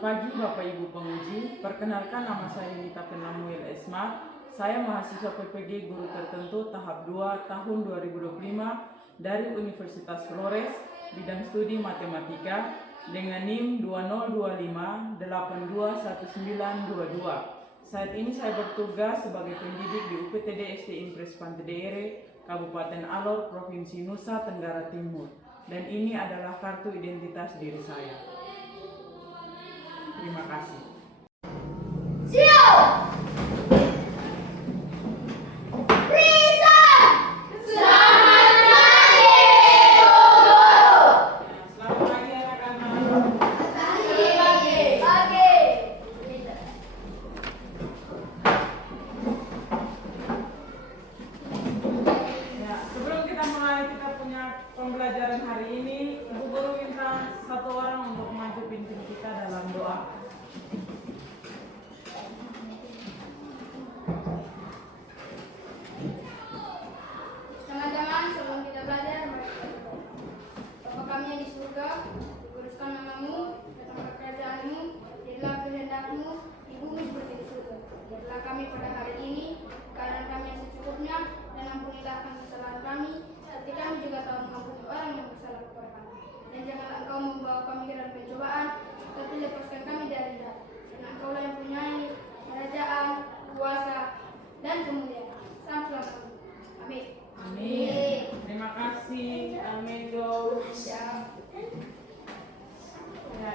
Selamat pagi Bapak Ibu penguji, perkenalkan nama saya Nita Penamuel Esma. Saya mahasiswa PPG Guru Tertentu tahap 2 tahun 2025 dari Universitas Flores, bidang studi matematika dengan NIM 2025821922. Saat ini saya bertugas sebagai pendidik di UPTD SD Impres Pantedere, Kabupaten Alor, Provinsi Nusa Tenggara Timur. Dan ini adalah kartu identitas diri saya. Terima kasih. Siap! Risa! Selamat pagi, Ibu! Selamat pagi anak-anak. Pagi. Ya, sebelum kita mulai kita punya pembelajaran hari ini, Ibu Guru minta satu orang untuk maju pimpin kita dalam doa. Teman-teman, sebelum kita belajar, mari kita berdoa. Bapa kami yang di surga, dikuduskan namamu, datanglah kerajaanmu, jadilah kehendakmu di bumi seperti di surga. Jadilah kami pada hari ini, keadaan kami yang secukupnya, dan ampunilah kami kesalahan kami, seperti kami juga tahu mengampuni orang yang bersalah kepada kami. Dan janganlah engkau membawa kami ke dalam pencobaan, tapi lepaskan kami dari jahat. Karena engkaulah yang punya kerajaan, kuasa, dan kemuliaan. Sampai selamanya. Amin. Amin. Terima kasih. Amin. Ya,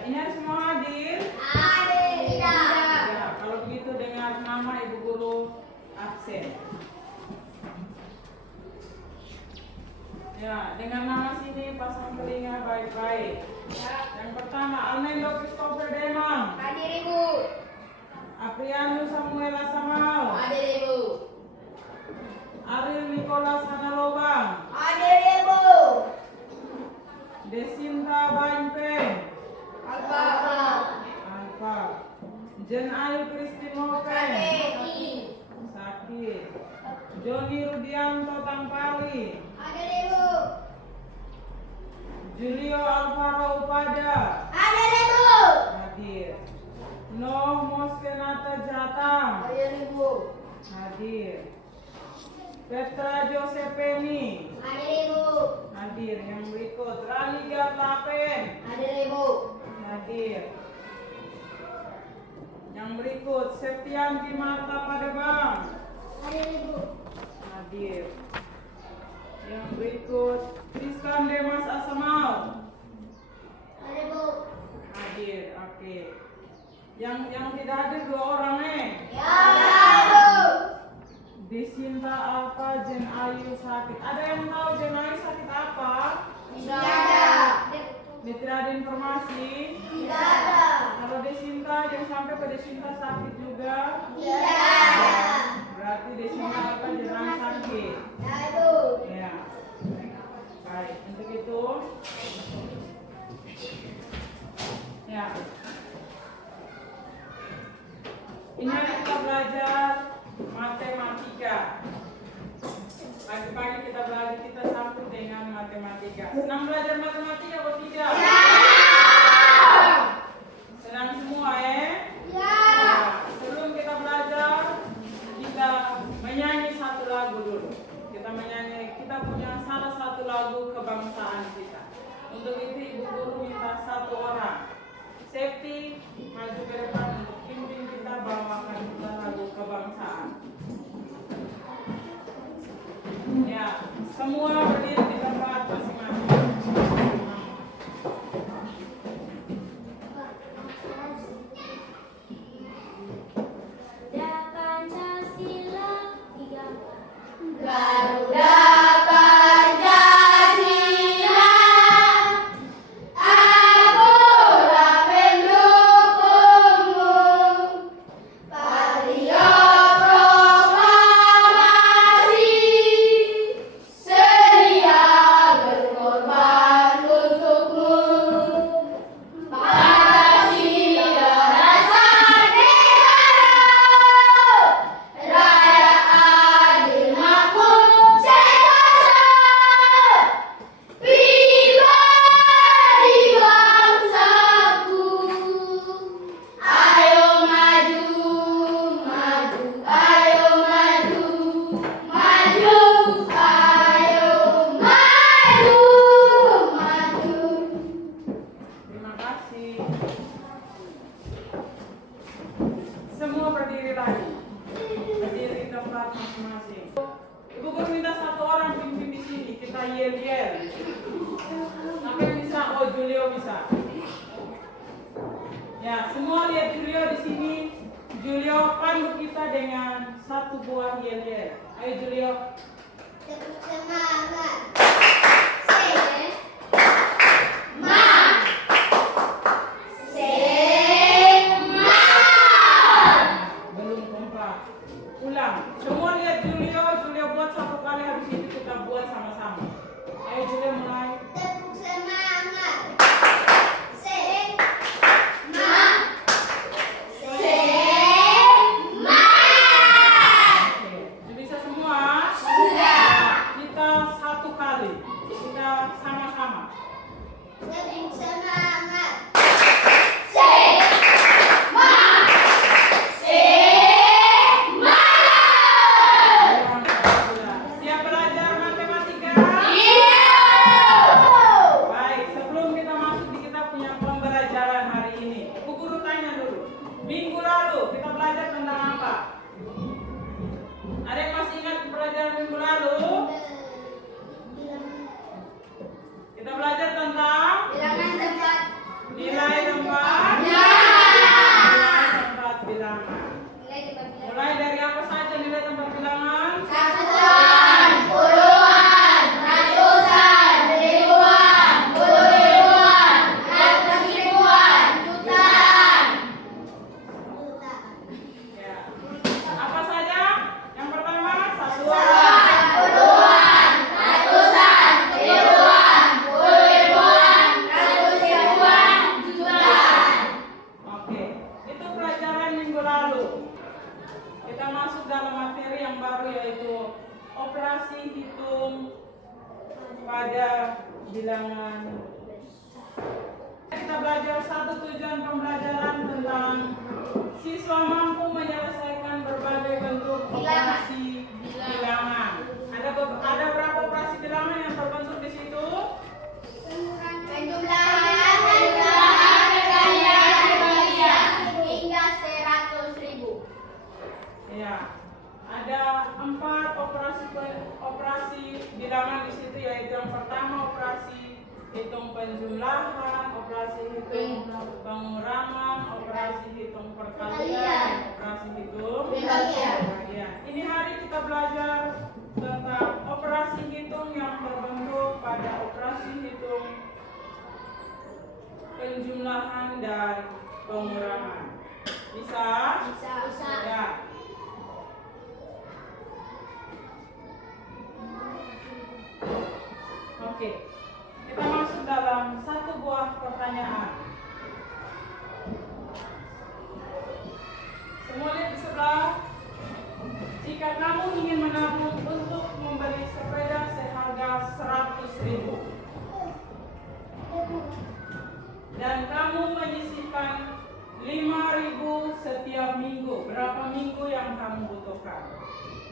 ini harus semua hadir. Ya, kalau begitu dengar nama Ibu Guru absen. Ya, dengan nama sini pasang telinga baik-baik. Yang pertama, Almendo Christopher Demang. Hadir Ibu. Aprianu Samuel Asamau. Hadir Ibu. Ariel Nicholas Hanalobang. Hadir Ibu. Desinta Bainpeng. Alfa. Alfa. Jen Ayu Kristimopen. Sakit. Joni Rudianto Tangpali. Hadir Ibu. Julio Alvaro Upada. Hadir Ibu. Hadir. Noh Moskenata Jatang. Hadir Ibu. Hadir. Petra Josepheni. Hadir Ibu. Hadir. Yang berikut Rani Gatlapen. Hadir Ibu. Hadir. Yang berikut Septianti Marta Padebang. Hadir Ibu. Hadir. Yang berikut Tristan Demas Asamau. Hadir Ibu. Hadir. Oke. Yang tidak hadir 2 orang Ya, Ibu. Desinta Alfa Jen Ayu sakit. Ada yang tahu Jen Ayu sakit apa? Tidak ada. Tidak ada informasi. Tidak ada. Kalau Desinta jangan sampai ke Desinta sakit juga. Tidak ada. Berarti Desinta Alfa jarang sakit. Ya, Ibu. Ya. Baik, untuk itu ya. Ini kita belajar matematika. Pagi-pagi kita belajar, kita sambut dengan matematika. Senang belajar matematika atau tidak? Ya. Senang semua ya? Ya. Sebelum kita belajar, kita menyanyi satu lagu dulu. Kita punya salah satu lagu kebangsaan kita. Untuk itu Ibu Guru minta satu orang. Safety maju ke depan untuk pimpin kita bawakan kita lagu kebangsaan. Ya, semua berdiri di tempat masing-masing. tempat masing-masing. Ibu guru minta satu orang pimpin di sini, kita yel-yel. Siapa yang bisa? Oh, Julio bisa. Ya, semua lihat Julio di sini. Julio pandu kita dengan satu buah yel-yel. Ayo Julio. Tepuk semangat. Belum kompak. Ulang. Semua lihat Julio. Julio buat satu kali, habis itu kita buat sama-sama. Ayo Julio mulai. Tepuk semangat. Oke. Sudah bisa semua? Sudah. Kita satu kali. Kita sama-sama. Tepuk semangat. Siap belajar matematika? Baik, sebelum kita masuk di kita punya pembelajaran hari ini, Bu Guru tanya dulu. Minggu lalu kita belajar tentang apa? Ada yang masih ingat pelajaran minggu lalu? Kita belajar tentang Bilangan tempat. nilai tempat. Bilangan. Nilai tempat bilangan. Nilai tempat bilangan. Mulai dari apa saja nilai tempat bilangan? Satuan, puluhan, ratusan, ribuan, puluh ribuan, ratus ribuan, jutaan. Ya. Apa saja? Yang pertama, satuan. Satuan, puluhan, ratusan, ribuan, puluh ribuan, ratus ribuan, jutaan. Oke, itu pelajaran minggu lalu. Kita masuk dalam materi yang baru yaitu operasi hitung pada bilangan. Kita belajar satu tujuan pembelajaran tentang siswa mampu menyelesaikan berbagai bentuk operasi bilangan. Ada berapa operasi bilangan yang terbentuk di situ? Penjumlahan, pengurangan, perkalian, pembagian, hingga 100.000. Ya, ada 4 operasi bilangan di situ, yaitu yang pertama operasi hitung penjumlahan, operasi hitung pengurangan, operasi hitung perkalian, operasi hitung Pembagian. pembagian. Ini hari kita belajar tentang operasi hitung yang berbentuk pada operasi hitung penjumlahan dan pengurangan. Bisa? Bisa. Ya. Oke, kita masuk dalam satu buah pertanyaan. Semua lihat di sebelah. Jika kamu ingin menabung untuk membeli sepeda seharga 100.000 dan kamu menyisihkan 5.000 setiap minggu, berapa minggu yang kamu butuhkan?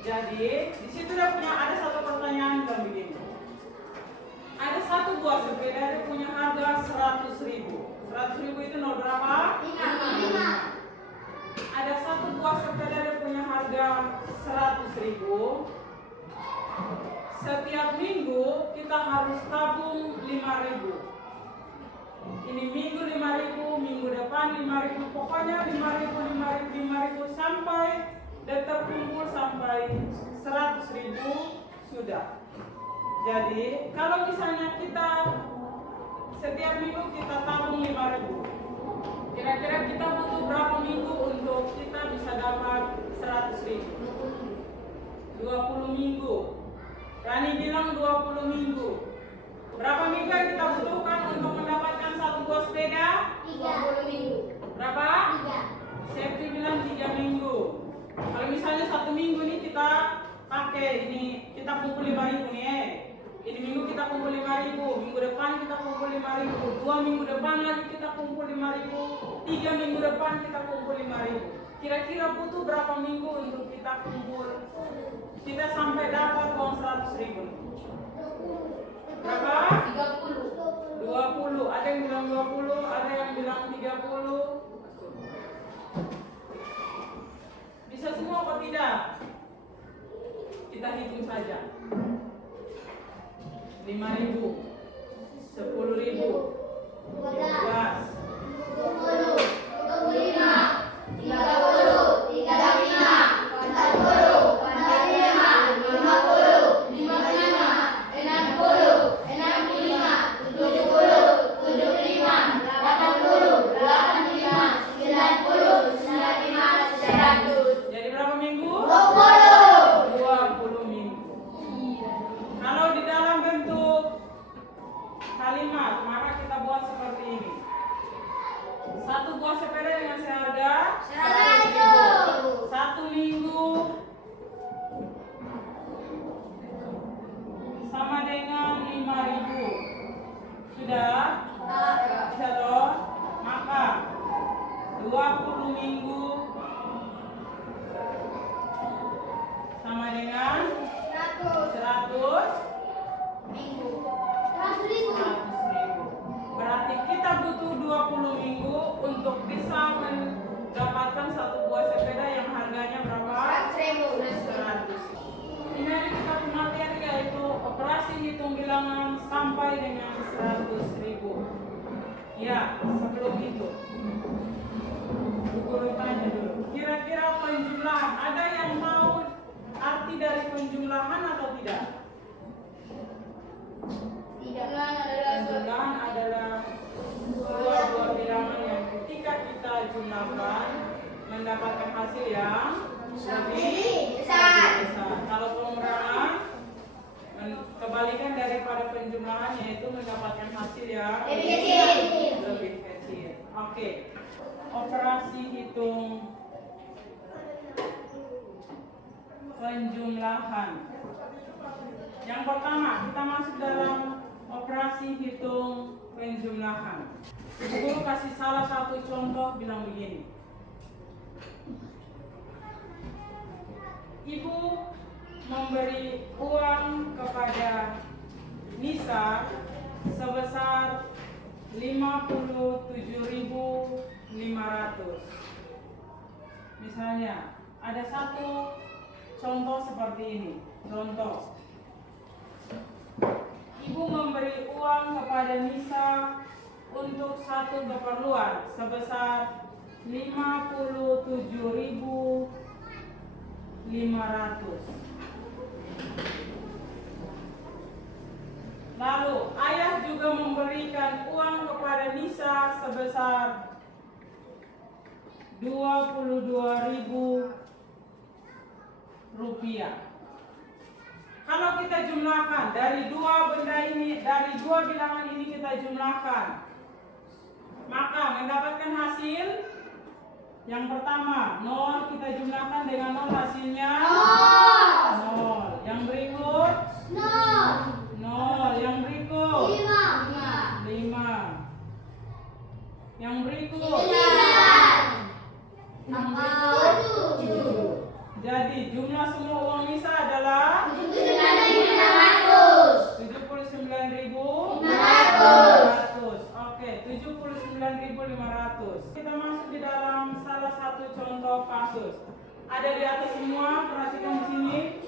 Jadi di situ ada satu pertanyaan yang begini. Ada satu buah sepeda dia punya harga 100.000. 100.000 itu nol berapa? 5. Ada satu buah sepeda dia punya harga 100.000. Setiap minggu kita harus tabung 5.000. Ini minggu 5.000, minggu depan 5.000, pokoknya 5.000 sampai dan terkumpul sampai 100.000 sudah. Jadi kalau misalnya kita setiap minggu kita tabung 5.000, kira-kira kita butuh berapa minggu untuk kita bisa dapat 100.000? 20 minggu. Rani bilang 20 minggu. Berapa minggu yang kita butuhkan untuk mendapatkan satu buah sepeda? 30 minggu. Berapa? 3. Septi bilang 3 minggu. Kalau misalnya 1 minggu nih kita pakai ini, kita kumpul 5.000 nih. Ini minggu kita kumpul 5.000, minggu depan kita kumpul 5.000, 2 minggu depan lagi kita kumpul 5.000, 3 minggu depan kita kumpul 5.000. Kira-kira butuh berapa minggu untuk kita kumpul? Kita sampai dapat uang 100.000. Berapa? 30. 20. Ada yang bilang 20, ada yang bilang 30. Bisa semua atau tidak? Kita hitung saja. 5.000, 10.000, 12, 20 minggu. Kalau di dalam bentuk kalimat, maka kita buat seperti ini. Satu buah sepeda dengan seharga 100.000. 1 minggu sama dengan 5.000. Sudah? Bisa toh? Maka 20 minggu sama dengan 100.000. Berarti kita butuh 20 minggu untuk bisa mendapatkan satu buah sepeda yang harganya berapa? 100. Ini kita punya materi yaitu operasi hitung bilangan sampai dengan 100.000. Ya, sebelum itu guru tanya dulu. Kira-kira penjumlahan, ada yang tahu arti dari penjumlahan atau tidak? Penjumlahan adalah dua bilangan yang ketika kita jumlahkan mendapatkan hasil yang lebih besar. Kalau pengurangan kebalikan daripada penjumlahan yaitu mendapatkan hasil yang lebih kecil. Oke. Operasi hitung penjumlahan. Yang pertama, kita masuk dalam operasi hitung penjumlahan. Guru kasih salah satu contoh bilang begini. Ibu memberi uang kepada Nisa sebesar 57.500. Misalnya, ada satu contoh seperti ini. Contoh. Ibu memberi uang kepada Nisa untuk satu keperluan sebesar 57.500. Lalu ayah juga memberikan uang kepada Nisa sebesar 22.000 rupiah. Kalau kita jumlahkan dari dua benda ini, dari dua bilangan ini kita jumlahkan, maka mendapatkan hasil yang pertama 0, kita jumlahkan dengan 0 hasilnya 0. Yang berikut 0. Yang berikut 5. Yang berikut 7. Jadi jumlah semua uang Nisa adalah 79.500. Oke, 79.500. Kita masuk di dalam salah satu contoh kasus. Ada di atas semua, perhatikan di sini.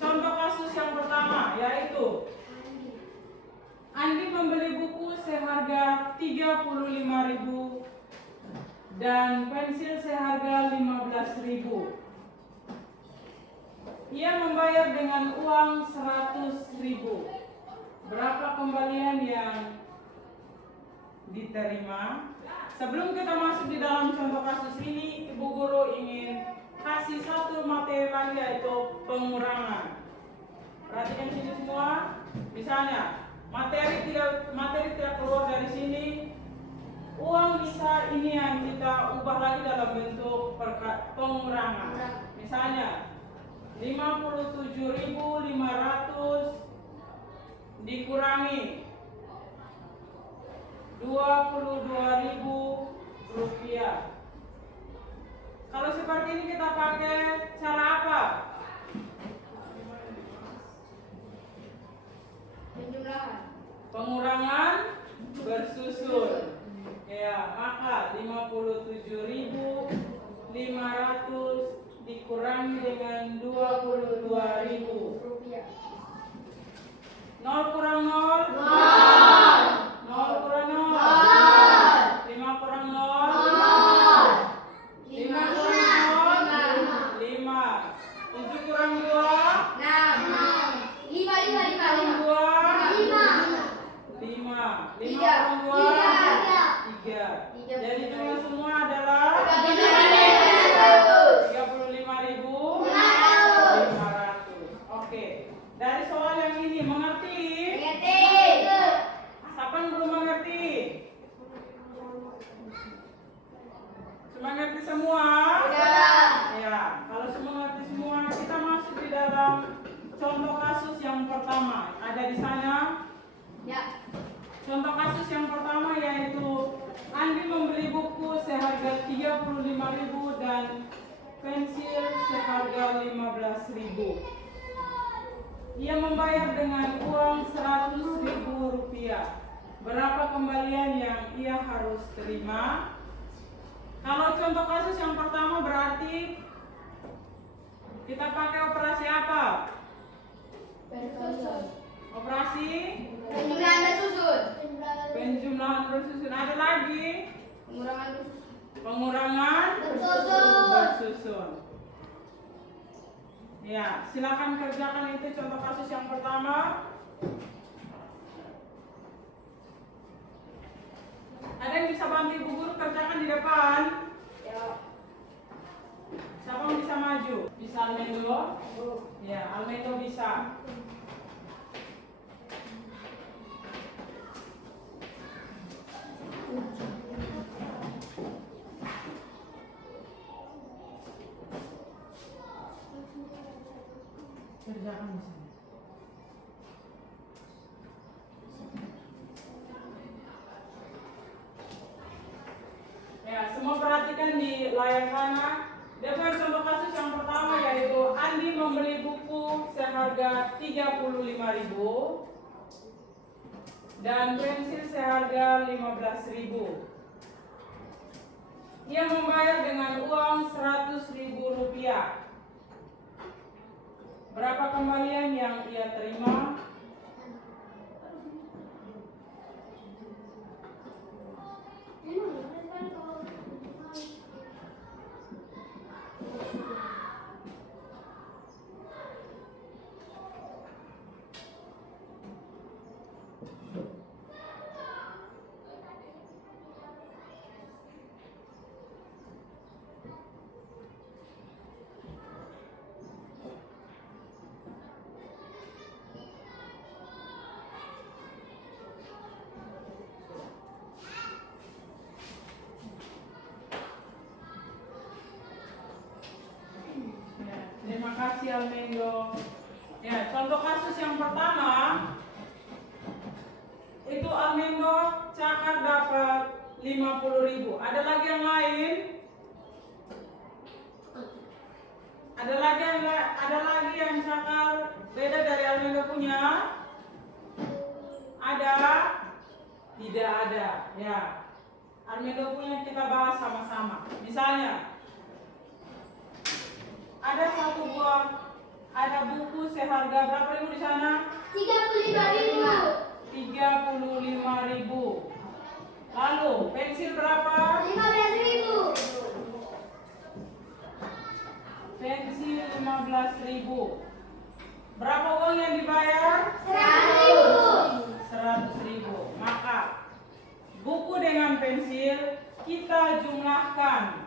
Contoh kasus yang pertama yaitu Andi membeli buku seharga 35.000 dan pensil seharga 15.000. Ia membayar dengan uang 100.000. Berapa kembalian yang diterima? Sebelum kita masuk di dalam contoh kasus ini, Ibu Guru ingin kasih satu materi lagi yaitu pengurangan. Perhatikan sini semua. Misalnya, materi tidak keluar dari sini. Uang Nisa ini yang kita ubah lagi dalam bentuk pengurangan. Misalnya 57.500 dikurangi 22.000 rupiah. Kalau seperti ini kita pakai cara apa? Pengurangan bersusun. Ya, maka 57.500 dikurangi dengan 22.000. rupiah. 0 kurang 0? 0 kurang 0? 5 kurang 0? 5 kurang 0? 5. 7 kurang 2? 5 kurang 2? 5. 5 kurang 2? 3. Jadi jumlah semua adalah 35.500. Oke. Dari soal yang ini mengerti? Siapa yang belum mengerti? Semua ngerti semua? Ya, kalau semua ngerti semua, kita masuk di dalam contoh kasus yang pertama. Ada di sana? Contoh kasus yang pertama yaitu Andi membeli buku seharga 35.000 dan pensil seharga 15.000. Ia membayar dengan uang 100.000 rupiah. Berapa kembalian yang ia harus terima? Kalau contoh kasus yang pertama berarti kita pakai operasi apa? Operasi penjumlahan bersusun. Ada lagi pengurangan bersusun. Ya, silakan kerjakan itu contoh kasus yang pertama. Ada yang bisa bantu Ibu Guru kerjakan di depan? Siapa yang bisa maju? Bisa Almendo? Ya, Almendo bisa. Kerjakan di sini. Ya, semua perhatikan di layar sana. Dapat contoh kasus yang pertama yaitu Andi membeli buku seharga 35.000 dan pensil seharga 15.000. Ia membayar dengan uang 100.000 rupiah. Berapa kembalian yang ia terima? Terima kasih Almendo. Ya, contoh kasus yang pertama itu Almendo cakar dapat 50.000. Ada lagi yang lain? Ada lagi yang cakar beda dari Almendo punya? Ada? Tidak ada. Ya. Almendo punya kita bahas sama-sama. Misalnya ada satu buah, ada buku seharga berapa ribu di sana? 35.000. 35.000. Lalu pensil berapa? 15.000. Pensil 15.000. Berapa uang yang dibayar? 100.000. 100.000. Maka buku dengan pensil kita jumlahkan.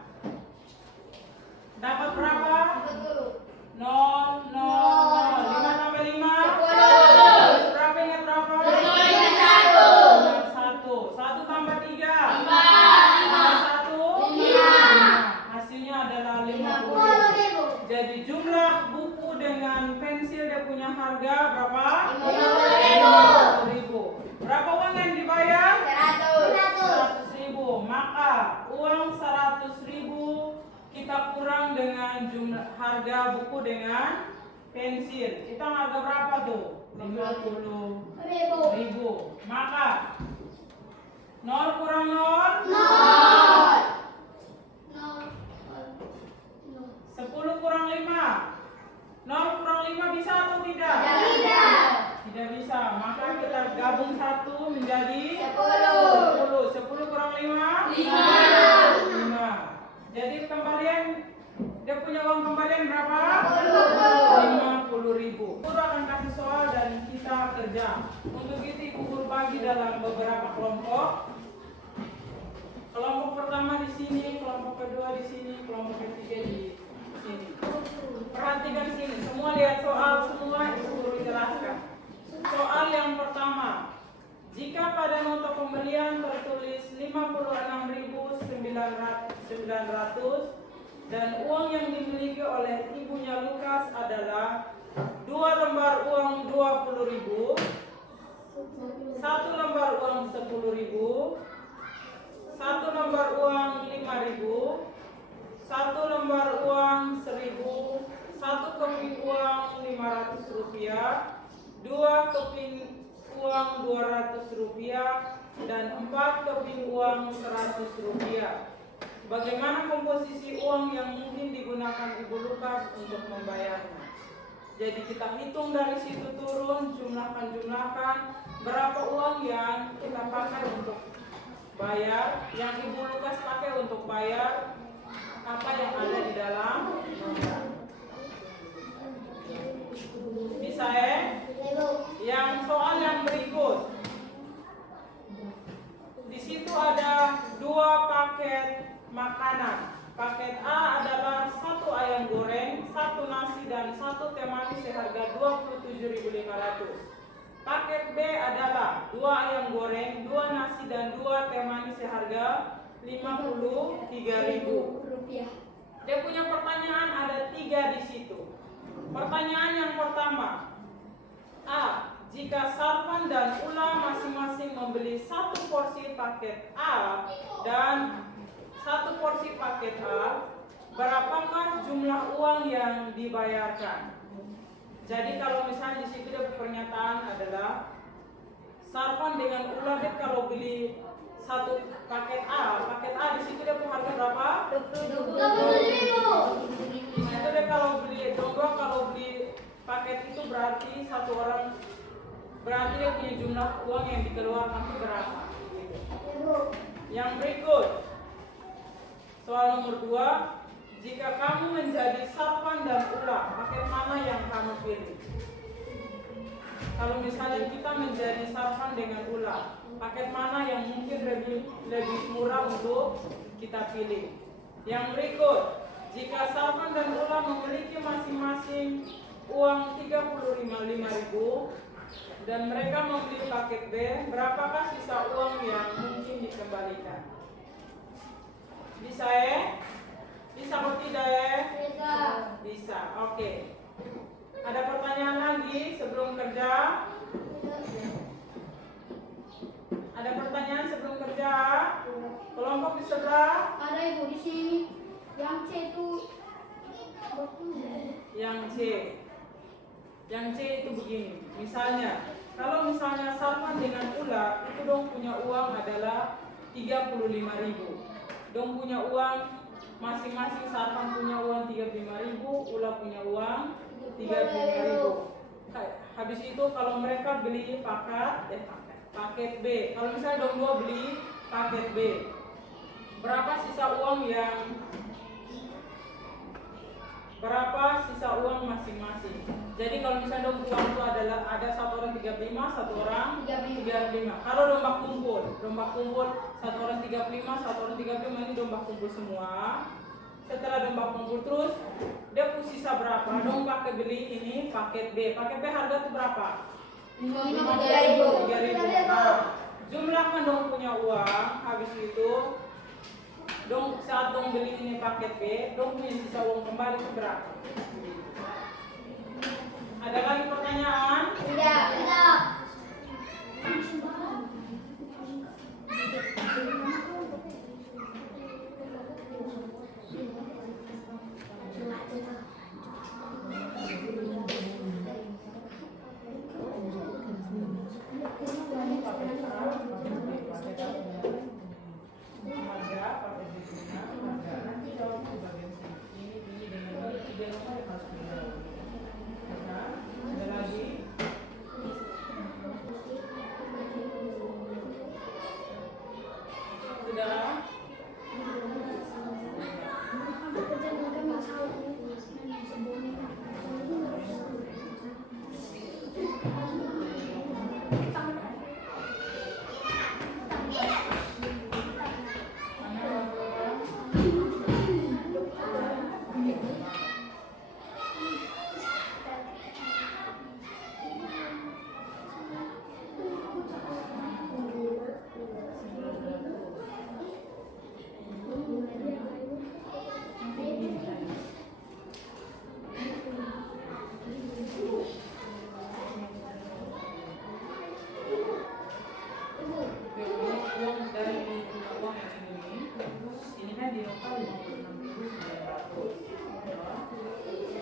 Dapat berapa? 0, 0, 0. 5 tambah 5? 10. Berapa ingat berapa? 1. 1 tambah 3? 4. 5. Hasilnya adalah 50.000. Jadi jumlah buku dengan pensil dia punya harga berapa? 50.000. Berapa uang yang dibayar? 100.000. Maka uang 100.000 kita kurang dengan jumlah harga buku dengan pensil. Kita harga berapa tuh? 50.000. Maka 0 kurang 0? 10 kurang Jadi kembalian, dia punya uang kembalian berapa? 50.000. Guru akan kasih soal dan kita kerja. Untuk itu ibu guru bagi dalam beberapa kelompok. Kelompok pertama di sini, kelompok kedua di sini, kelompok ketiga di sini. Perhatikan sini, semua lihat soal semua ibu guru jelaskan. Soal yang pertama, jika pada nota pembelian tertulis 56.900 dan uang yang dimiliki oleh ibunya Lukas adalah 2 lembar uang 20.000, 1 lembar uang 10.000, 1 lembar uang 5.000, 1 lembar uang 1.000, 1 keping uang 500 rupiah, 2 keping uang 200 rupiah, dan 4 keping uang 100 rupiah. Bagaimana komposisi uang yang mungkin digunakan Ibu Lukas untuk membayarnya? Jadi kita hitung dari situ turun, jumlahkan berapa uang yang kita pakai untuk bayar, yang Ibu Lukas pakai untuk bayar, apa yang ada di dalam nomor. Bisa ya? Yang soal yang berikut. Di situ ada 2 paket makanan. Paket A adalah 1 ayam goreng, 1 nasi dan 1 teh manis seharga 27.500. Paket B adalah 2 ayam goreng, 2 nasi dan 2 teh manis seharga 53.000 rupiah. Dia punya pertanyaan ada 3 di situ. Pertanyaan yang pertama, A. Jika Sarvan dan Ula masing-masing membeli 1 porsi paket A dan 1 porsi paket A, berapakah jumlah uang yang dibayarkan? Jadi kalau misalnya di situ ada pernyataan adalah Sarvan dengan Ula dia kalau beli 1 paket A di situ dia punya harga berapa? 20.000. Di situ dia kalau beli donggo, kalau beli paket itu berarti 1 orang, berarti dia punya jumlah uang yang dikeluarkan itu berapa? Yang berikut, soal nomor 2, jika kamu menjadi Sarvan dan Ula, paket mana yang kamu pilih? Kalau misalnya kita menjadi Sarvan dengan Ula, paket mana yang mungkin lebih murah untuk kita pilih? Yang berikut, jika Sarvan dan Ula memiliki masing-masing uang 35.000 dan mereka membeli paket B, berapakah sisa uang yang mungkin dikembalikan? Bisa ya? Bisa atau tidak ya? Bisa, oke. Ada pertanyaan lagi sebelum kerja? Ada pertanyaan sebelum kerja? Kelompok di sebelah? Ada ibu di sini. Yang C itu. Yang C itu begini. Misalnya, kalau misalnya Sarvan dengan Ula itu dong punya uang adalah 35.000. Dong punya uang masing-masing, Sarvan punya uang 35.000, Ula punya uang 35.000. Habis itu kalau mereka beli paket B, kalau misalnya dong dua beli paket B, berapa sisa uang masing-masing? Jadi kalau misalnya dong uang itu adalah ada 1 orang 35, 1 orang 35. Kalau domba kumpul 1 orang 35, 1 orang 35, ini domba kumpul semua. Setelah domba kumpul terus dia punya sisa berapa? Domba kebeli ini paket B. Paket B harga itu berapa? 3.000. Nah, jumlahkan dong punya uang. Habis itu saat dong beli ini paket B, dong punya sisa uang kembali itu berapa? Ada lagi pertanyaan? Tidak.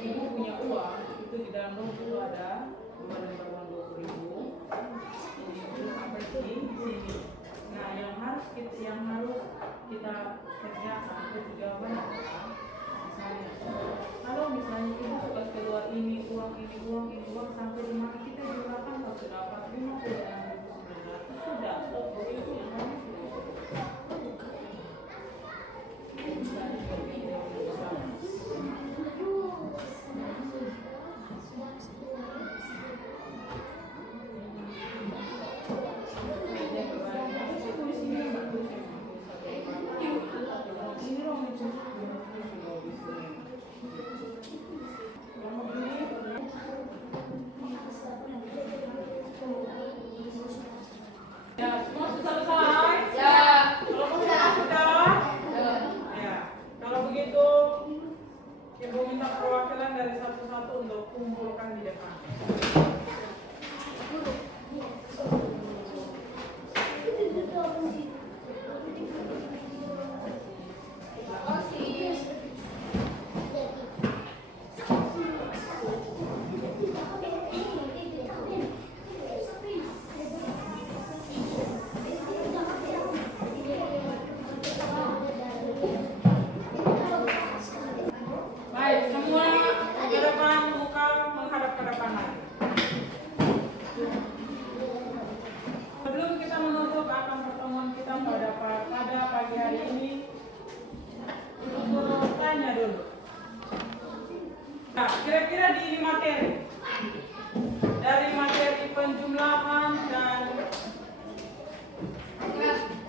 Ibu punya uang itu di dalam dompet itu ada 2 lembar uang 20.000. Terus apa di sini. Nah, yang harus kita kerjakan itu juga banyak. Misalnya, kalau misalnya ibu suka keluar ini uang sampai rumah kita juga kan kalau sudah dapat 56.900 sudah stop itu yang harus ya, semua sudah selesai? Ya. Kalau sudah? Ya. Kalau begitu, Ibu minta perwakilan dari satu-satu untuk kumpulkan di depan. Baik, semua ke depan, muka menghadap ke depan lagi. Sebelum kita menutup akan pertemuan kita pada pagi hari ini, Ibu tanya dulu. Nah, kira-kira di ini materi, dari materi penjumlahan dan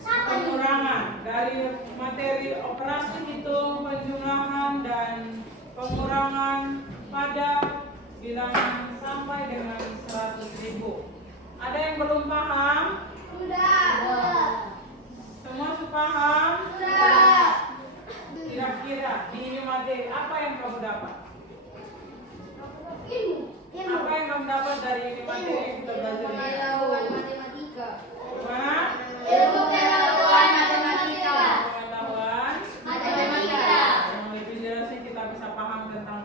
pengurangan, dari materi operasi hitung, penjumlahan dan pengurangan pada bilangan sampai dengan 100.000. Ada yang belum paham? Sudah. Semua sudah paham? Sudah. Kira-kira di ini materi apa yang kamu dapat? Ilmu. Apa yang kamu dapat dari ini materi yang kita belajar ini? Pengetahuan matematika. Mana? Ilmu pengetahuan matematika. Pengetahuan Matematika. yang lebih jelasnya kita bisa paham tentang